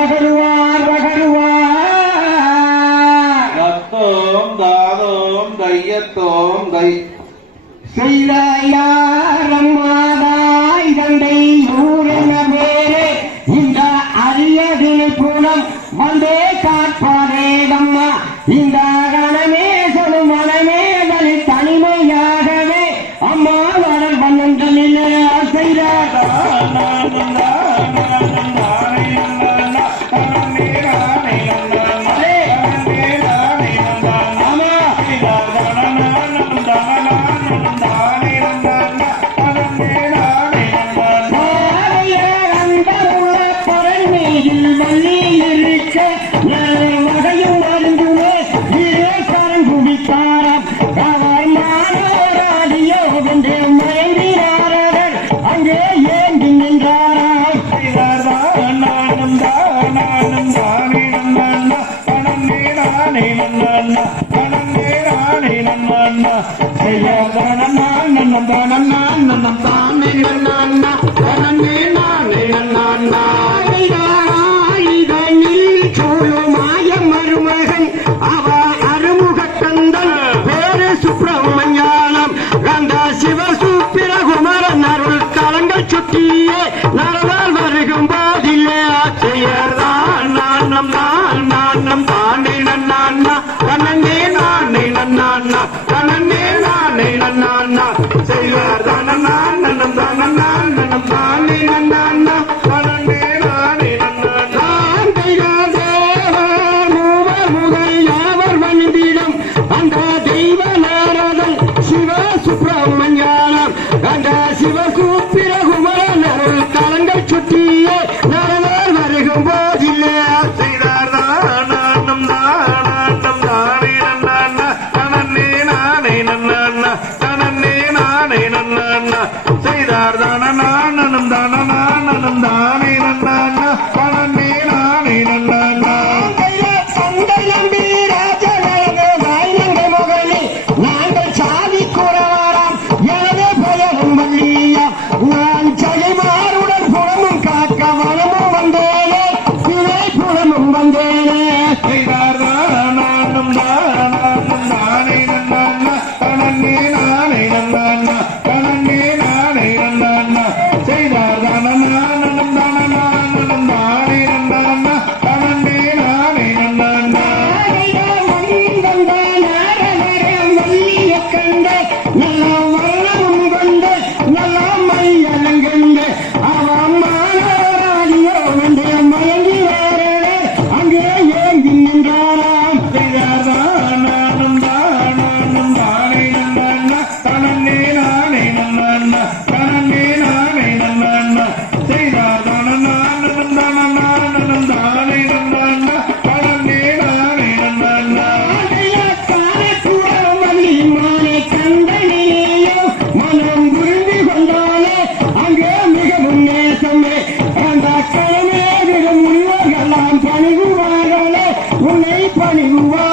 வகருவார் வகருவார் தத்தோம் தாதோம் தையத்தோம் தை செய்தாய் தந்தை ஊரென பேரே இந்த அரியதில் புலம் வந்தே காப்பாரேதம்மா இந்த கணமே சொல்லும் மனமே தனி தனிமையாகவே அம்மா வளர் பன்னெண்டலில் செய்தார் மருமகன் அவ அருமுகத்தந்தன் பேரு சுப்பிரமணியானம் கந்த சிவசூப்பிர குமரன் அருள் கலங்கள் சுற்றியே நரவால் வருகும் போதிலே ஆச்சரியர்தான் நான்னம் தான் நான்னம் தானே நன்னான்னா கண்ணே நானே நன்னான்னா கண்ணே நானே நன்னான்னா செய்வார் தான நான் நன்னம் தான நான் நன்னம் தானே நன்னான்னா கண்ணே நானே நன்னான்னா அந்த தெய்வ நாரதன் சிவ சுப்பிரமணியானம் அந்த சிவசூப்பிர குமரன் அருள் கலங்கள் சுற்றியே நரவால் வருகும் போதில்லை செய்தார் தானம் தானம் தானே நன்னான்னா கண்ணே நானே நன்னான்னா கண்ணே நானே நன்னான்னா செய்தார் தான நானனம் தான நானனம் தானே நன்னான்னா கண்ணே நானே நன்னான்னா நாங்கள் சாதி கூறவாராம் எனது பெயரும் வள்ளியா நான் ஜெயமாருடன் புலமும் காக்க வளமும் வந்தேனே சிலை புலமும் வந்தேனே நானும் நானும் நானே நன்னான்னா கண்ணே நானே நன்னான்னா கண்ணே நானே நன்னான்னா செய்தார் தான நானனம் தான நானனம் தானே நன்னான்னா கண்ணே நானே நன்னான்னா நல்ல வல்லமும் கொண்டு நல்ல மையலங்கண்டு அவமானோ வந்து மயங்கி வேறே அங்கே ஏங்கி நின்றாராம் நானும் தானும் தானே நன்னான்னா கண்ணே நானே நன்னான்னா கண்ணே நானே நன்னான்னா செய்தார் தான நானனம் தான நானனம் தானே நன்னான்னா கண்ணே நானே நன்னான்னா மனம் புரிந்து கொண்டாலே அங்கே மிகவும் நேசமே அந்த கடமே முனிவர்களாம் பணிகுவார்களே உன்னை பணிகுவார்